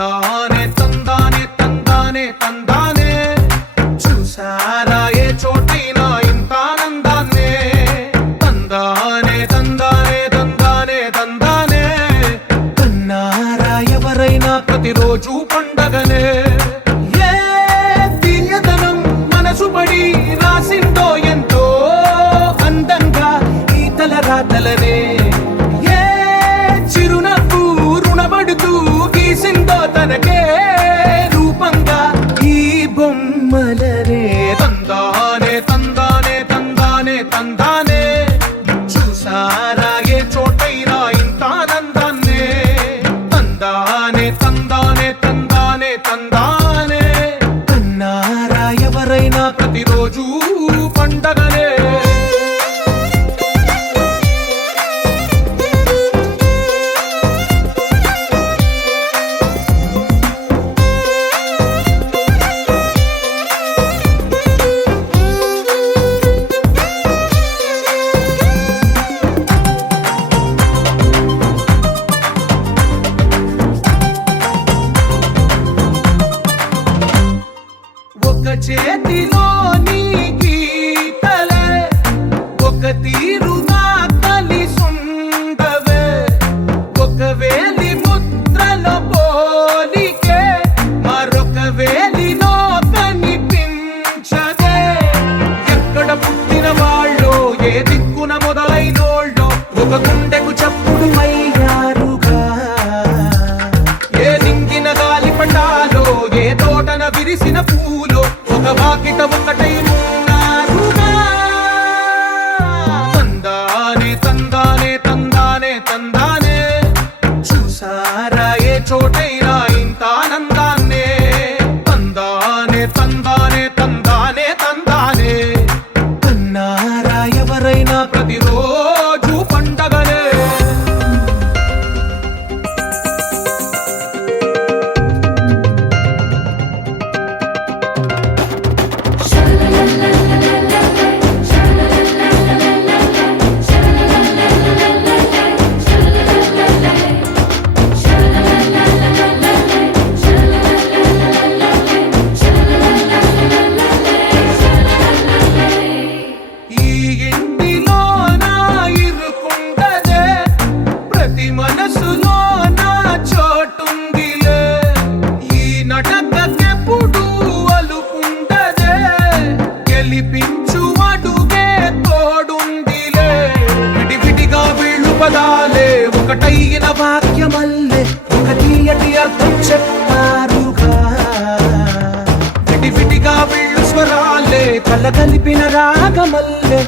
తందానే తందానే తందానే తందానే చూసారా ఏ చోటైనా ఇంత ఆనందాన్నే తందానే తందానే తందానే తందానే కన్నారా ఎవరైనా ప్రతిరోజు పండగనే ఏ తీయదనం మనసు పడి రాసిందో ఎంతో అందంగా ఈ తలరాతలనే ఏ చిరునవ్వు రుణపడుతూ గీసిందో తనకే రూపంగా ఈ బొమ్మలనే తందానే తందానే తందానే తందానే చూసారా ఏ చోటైనా ఇంత ఆనందాన్నే తందానే తందానే తందానే తందానే కన్నారా ఎవరైనా ప్రతిరోజు పండగనే ఒక చేతిలోని గీతలే ఒక తీరుగా కలిసుండవే ఒక వేలి ముద్రల పోలికే మరొక వేలిలో కనిపించదే ఎక్కడ పుట్టిన వాళ్ళో ఏ దిక్కున మొదలైనోళ్ళో ఒక గుండెకు చప్పుడు అయ్యారుగా ఏ నింగిన గాలి పటాలో ఏ తోటన విరిసిన పూలో ఒక వాకిట ఒకటై ఉన్నారుగా తందానే తందానే తందానే తందానే చూసారా ఏ చోటైనా ఇంత ఆనందాన్నే తందానే తందానే తందానే తందానే కన్నారా ఎవరైనా ప్రతిరోజు పండగనే ఈ ఇంటిలో నా ఇరుకుండదే ప్రతి మనసులో నా చోటుందిలే ఈ నటకెప్పుడు అలుకుండదే గెలిపించు అడుగే తోడుందిలే విడివిడిగా వీళ్ళు పదాలే ఒకటైన వాక్యమల్లే ఒక తీయటి అర్థం చెప్పారుగా విడివిడిగా వీళ్ళు స్వరాలే కలగలిపిన రాగమల్లే